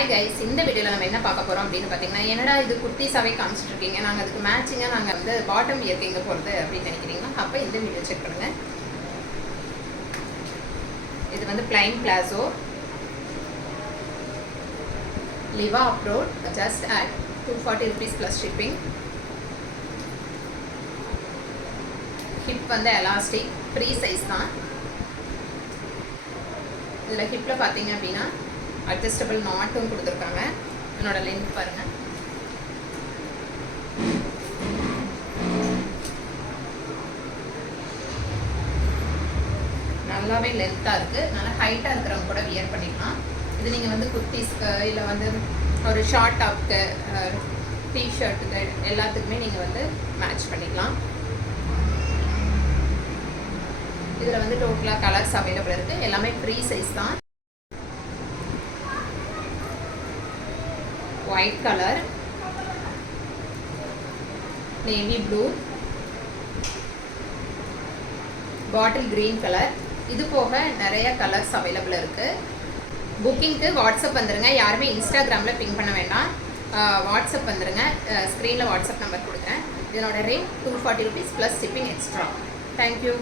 Hi guys, இந்த வீடியோவில் நம்ம என்ன பார்க்க போகிறோம் அப்படின்னு பார்த்தீங்கன்னா, என்னடா இது குர்த்திஸாவே காமிச்சிட்டு இருக்கீங்க, நாங்கள் அதுக்கு மேட்சிங்காக நாங்கள் வந்து பாட்டம் இயர்க்கு எங்கே போகிறது அப்படின்னு நினைக்கிறீங்கன்னா, அப்போ இந்த வீடியோ செக் பண்ணுங்கள். இது வந்து plain palazzo, லிவா அப்ரோட், just at 240 rupees plus shipping. Hip வந்து எலாஸ்டிக், ஃப்ரீ சைஸ் தான். இதில் ஹிப்பில் பார்த்தீங்க அப்படின்னா அட்ஜஸ்டபிள் நாட்டும் கொடுத்துருக்காங்க. என்னோட லென்த் பாருங்கள். நல்லாவே லென்த்தாக இருக்குது. நல்லா ஹைட்டாக இருக்கிறவங்க கூட வியர் பண்ணிக்கலாம். இது நீங்கள் வந்து குர்த்திஸ்க்கு இல்லை வந்து ஒரு ஷார்ட் டாப்க்கு, டிஷர்ட்டுக்கு எல்லாத்துக்குமே நீங்கள் வந்து மேட்ச் பண்ணிக்கலாம். இதில் வந்து டோட்டலாக கலர்ஸ் அவைலபிள் இருக்குது. எல்லாமே ஃப்ரீ சைஸ் தான். White colour, navy blue, bottle green colour, இது போக நிறைய கலர்ஸ் அவைலபிள் இருக்குது. புக்கிங்க்கு வாட்ஸ்அப் வந்துடுங்க. யாருமே இன்ஸ்டாகிராமில் பிங் பண்ண வேண்டாம், வாட்ஸ்அப் வந்துடுங்க. ஸ்க்ரீனில் வாட்ஸ்அப் நம்பர் கொடுக்குறேன். இதனோட rate 240 rupees plus shipping extra. Thank you.